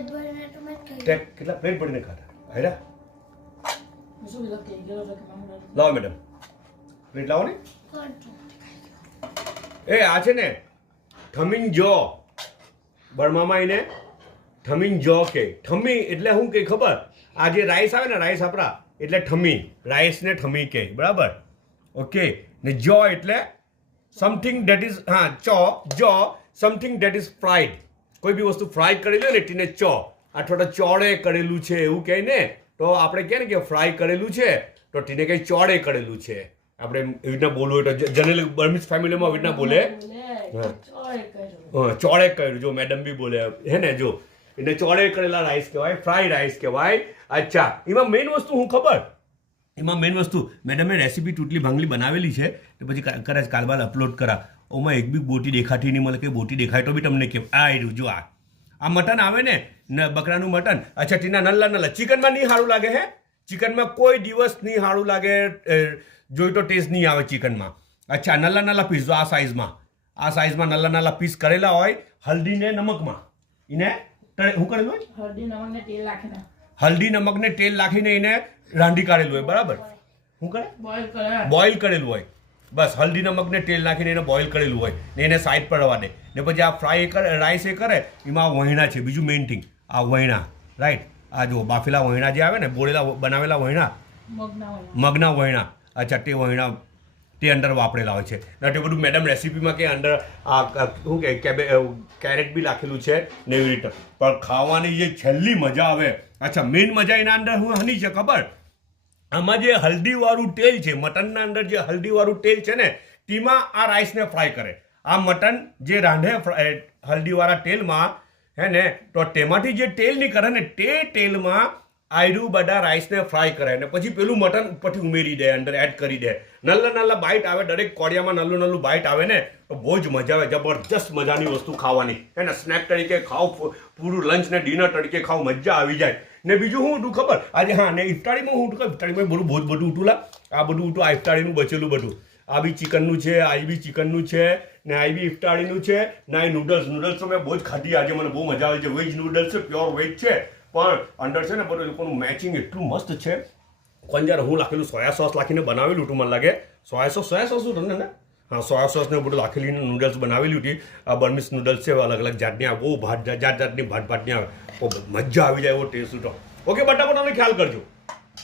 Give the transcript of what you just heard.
કેટલા પ્લેટ ભરીને ખાધા હેરા લાવો મેડમ પ્લેટ લાવો ને એ આ છે ને થમીન જો બર્મામાં એને થમીન જો કે થમી એટલે શું કે ખબર આ જે રાઈસ આવે ને રાઈસ આપણા એટલે થમી રાઈસ ને થમી કે બરાબર ઓકે ને જો એટલે સમથિંગ ધેટ ઇઝ જો સમથિંગ ધેટ ઇઝ ફ્રાઈડ કોઈ બી વસ્તુ ફ્રાય કરેલી હોય ને તેને ચો અથવા તો ચોળે કરેલું છે એવું કહે ને તો આપણે કહે ને કે ફ્રાય કરેલું છે તો તેને કંઈ ચોળે કરેલું છે આપણે એવી રીતના બોલવું હોય તો જનરલી બર્મિઝ ફેમિલીમાં એવી રીતના બોલે ચોળે કર્યું જો મેડમ બી બોલે હે ને જો એને ચોળે કરેલા રાઈસ કહેવાય ફ્રાય રાઈસ કહેવાય અચ્છા એમાં મેઇન વસ્તુ હું ખબર એમાં મેઇન વસ્તુ મેડમે રેસીપી તૂટલી ભાંગલી બનાવેલી છે તો પછી કદાચ કાલબાલ અપલોડ કરા ઓમાં એક બી બોટી દેખાતી નહીં મળે કે બોટી દેખાય તો બી તમને કેમ આ રહ્યું જો આ મટન આવે ને બકરાનું મટન અચ્છા ટીના નલ્લા નલ્લા ચિકનમાં નહીં સારું લાગે હે ચિકનમાં કોઈ દિવસ નહીં સારું લાગે જોઈ તો ટેસ્ટ નહીં આવે ચિકનમાં અચ્છા નલ્લા નલ્લા પીસ જો આ સાઇઝમાં નલ્લા નલ્લા પીસ કરેલા હોય હલ્દી ને નમકમાં એને શું કરેલું હોય હલ્દી નમક ને તેલ નાખીને એને રાંધી કાઢેલું હોય બરાબર શું કરે બોઇલ કરેલું હોય બસ હલ્દી નમક ને તેલ નાખીને એને બોઇલ કરેલું હોય ને એને સાઈડ પર રવા દે ને પછી આ ફ્રાય કરે રાઈસ એ કરે એમાં વહીણા છે બીજું મેઇન થિંગ આ વહીણા રાઈટ આ જો બાફેલા વહીણા જે આવે ને બોળેલા બનાવેલા વહીણા મગના વહીણા અચ્છા તે વહીણા તે અંદર વાપરેલા હોય છે ને તે બધું મેડમ રેસીપીમાં કે અંદર આ શું કે કેરેટ બી નાખેલું છે ને એવી રીતે પણ ખાવાની જે છેલ્લી મજા આવે અચ્છા મેઇન મજા એના અંદર હું હની છે ખબર આમાં જે હલ્દીવાળું તેલ છે મટનના અંદર જે હલ્દીવાળું તેલ છે ને તેમાં આ રાઈસને ફ્રાય કરે આ મટન જે રાંધે હલ્દીવાળા તેલમાં હે ને તો તેમાંથી જે તેલ નીકળે ને તે તેલમાં આયરું બધા રાઈસને ફ્રાય કરે ને પછી પેલું મટન ઉપરથી ઉમેરી દે અંદર એડ કરી દે નલ્લા નલ્લા બાઇટ આવે દરેક કોડિયામાં નલ્લું નલ્લું બાઇટ આવે ને તો બહુ જ મજા આવે જબરજસ્ત મજાની વસ્તુ ખાવાની એને સ્નેક તરીકે ખાવ પૂરું લંચ ને ડિનર તરીકે ખાવ મજા આવી જાય ને બીજું હું ઉઠું ખબર આજે હા ને ઇફતારીમાં હું ઉઠું ઇફતારીમાં બહુ બધું ઉઠું આ બધું ઉઠું આ ઇફતારીનું બચેલું બધું આ બી ચિકનનું છે આ બી ચિકનનું છે ને આ બી ઇફતારીનું છે ને આ નૂડલ્સ તો મેં બહુ જ ખાધી આજે મને બહુ મજા આવે છે વેજ નૂડલ્સ છે પ્યોર વેજ છે પણ અંદર છે ને બધું લોકોનું મેચિંગ એટલું મસ્ત છે કોણ જ્યારે હું લાખેલું સોયા સોસ લાખીને બનાવેલું હતું મને લાગે સોયા સોસ હતું ને હા સોયા સોસ ને બધું લાખેલી નૂડલ્સ બનાવેલી હતી આ બર્મિઝ નૂડલ્સ છે અલગ અલગ જાતની આવે બહુ જાતની ભાતની આવે મજા આવી જાય એવો ટેસ્ટ હતો ઓકે બટાકો તમે ખ્યાલ કરજો